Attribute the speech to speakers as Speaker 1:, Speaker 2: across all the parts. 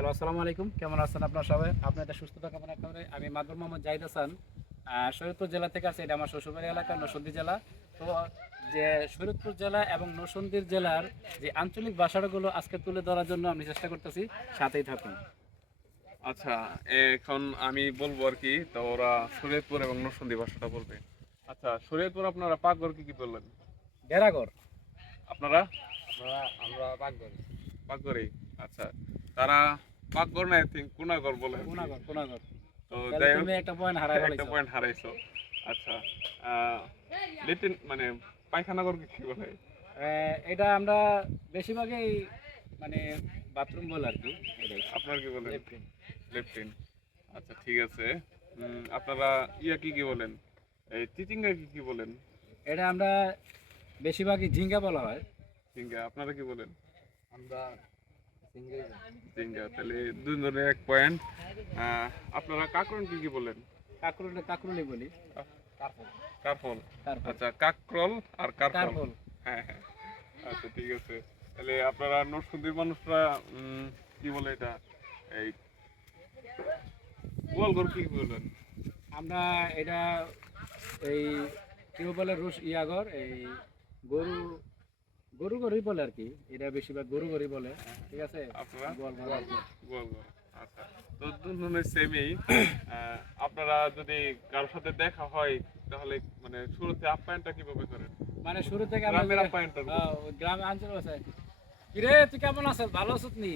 Speaker 1: Hello আসসালামু আলাইকুম। কেমন আছেন আপনার সবাই? আপনাদের সুস্থতা কামনা করে আমি মাদুর মোহাম্মদ জাহিদ হাসান। আহ, শরীয়তপুর জেলা থেকে আছে এটা আমার শ্বশুরবাড়ি এলাকা নরসিংদী জেলা। তো যে শরীয়তপুর জেলা এবং নরসিংদীর জেলার যে আঞ্চলিক ভাষাগুলো আজকে তুলে ধরার জন্য আমি চেষ্টা করতেছি সাথেই থাকুন।
Speaker 2: আচ্ছা এখন আমি বলব আর কি তো ওরা শরীয়তপুর এবং নরসিংদী ভাষাটা বলবে। আচ্ছা শরীয়তপুর আপনারা পাকঘর কি কি বললেন?
Speaker 1: ডেরাগর
Speaker 2: আপনারা?
Speaker 1: আমরা পাকঘর।
Speaker 2: পাকঘরেই আচ্ছা। তারা পাকঘর না আই থিঙ্ক কুনাঘর বলে। আর কি।
Speaker 1: কোনাগর কোনাগর
Speaker 2: তো যাই হোক
Speaker 1: তুমি একটা পয়েন্ট হারাই
Speaker 2: একটা পয়েন্ট হারাইছো। আচ্ছা লেটিন মানে পায়খানা ঘর কি বলে?
Speaker 1: এটা আমরা বেশিরভাগই মানে বাথরুম বল আর কি
Speaker 2: আপনার কি বলেন?
Speaker 1: লেট্রিন।
Speaker 2: লেফটিন আচ্ছা ঠিক আছে। উম, আপনারা ইয়া কি কি বলেন? এই চিচিঙ্গা কি কি বলেন?
Speaker 1: এটা আমরা বেশিরভাগই ঝিঙ্গা বলা হয়।
Speaker 2: ঝিঙ্গা আপনারা কি বলেন?
Speaker 1: আমরা
Speaker 2: জিঙ্গা তাহলে দুই ধরনের এক পয়েন্ট আপনারা কাকরন কি কি বলেন?
Speaker 1: কাকরুলি কাকরুলি বলি।
Speaker 2: কারফল আচ্ছা কাকরল আর কারফল হ্যাঁ হ্যাঁ। আচ্ছা ঠিক আছে। তাহলে আপনারা নরসিংদীর মানুষরা কি বলে এটা? এই গোয়ালঘর কি বলেন?
Speaker 1: আমরা এটা এই কি বলে রুশ ইয়াগর এই গরু গরু গরুই বলে আর কি। এটা বেশিরভাগ গরু গরুই বলে। ঠিক আছে?
Speaker 2: আচ্ছা। তো দুজনের সেমই আপনারা যদি কারোর সাথে দেখা হয় তাহলে মানে শুরুতে আপ্যায়নটা কীভাবে করেন?
Speaker 1: মানে শুরু থেকে
Speaker 2: গ্রামের আপ্যায়নটা
Speaker 1: গ্রামে অঞ্চল আছে কিরে তুই কেমন আছিস? ভালো আছিস নি?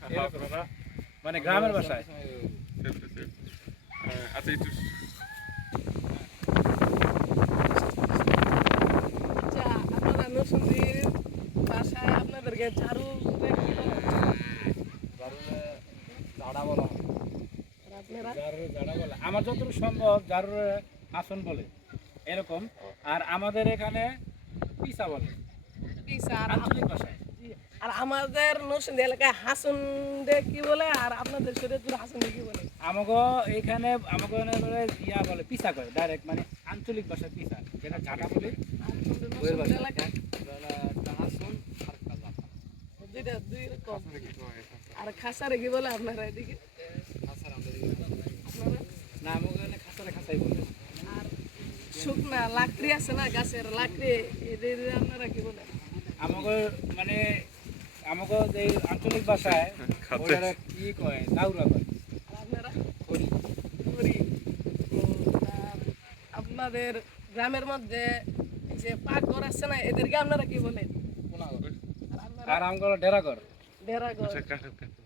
Speaker 1: মানে গ্রামের ভাষায়।
Speaker 2: আচ্ছা একটু
Speaker 3: আচ্ছা আপনারা নরসিংদীর ভাষায় আপনাদেরকে ঝাড়ু বলে কি বলা। আর আপনারা
Speaker 1: জারুরে জাড়া বলে আমার যতটুকু সম্ভব জারুরে আসন বলে এরকম। আর আমাদের এখানে পিসা বলে।
Speaker 3: আর
Speaker 1: আঞ্চলিক ভাষায়।
Speaker 3: আর আমাদের নরসিংদী এলাকায় হাসন কি বলে আর আপনাদের শরীরপুর হাসন কি বলে?
Speaker 1: আমাকে এইখানে আমাকে বলে ইয়া বলে পিসা করে ডাইরেক্ট মানে আঞ্চলিক ভাষায় পিসা। যেটা ঝাঁটা বলি।
Speaker 3: আর আমাদের
Speaker 1: ওই
Speaker 3: নরসিংদী
Speaker 1: ভাষা।
Speaker 3: এলাকায় দুইটা দুই রকম। আর খাসারে কি বলে আপনারা এদিকে। আপনারা
Speaker 1: না আমাকে এখানে খাসারে খাসাই বলে
Speaker 3: আর শুকনা লাকড়ি আছে না গাছের লাকড়ি এদের আপনারা কি বলে
Speaker 1: আমাকে মানে আমাকে যে আঞ্চলিক ভাষায় ওরা কি কয় দাউরা কয়।
Speaker 3: আপনারা? আপনাদের গ্রামের মধ্যে এই যে পাকঘর আছে না এদেরকে আপনারা কি বলেন? আর আপনারা
Speaker 1: আর আমাকে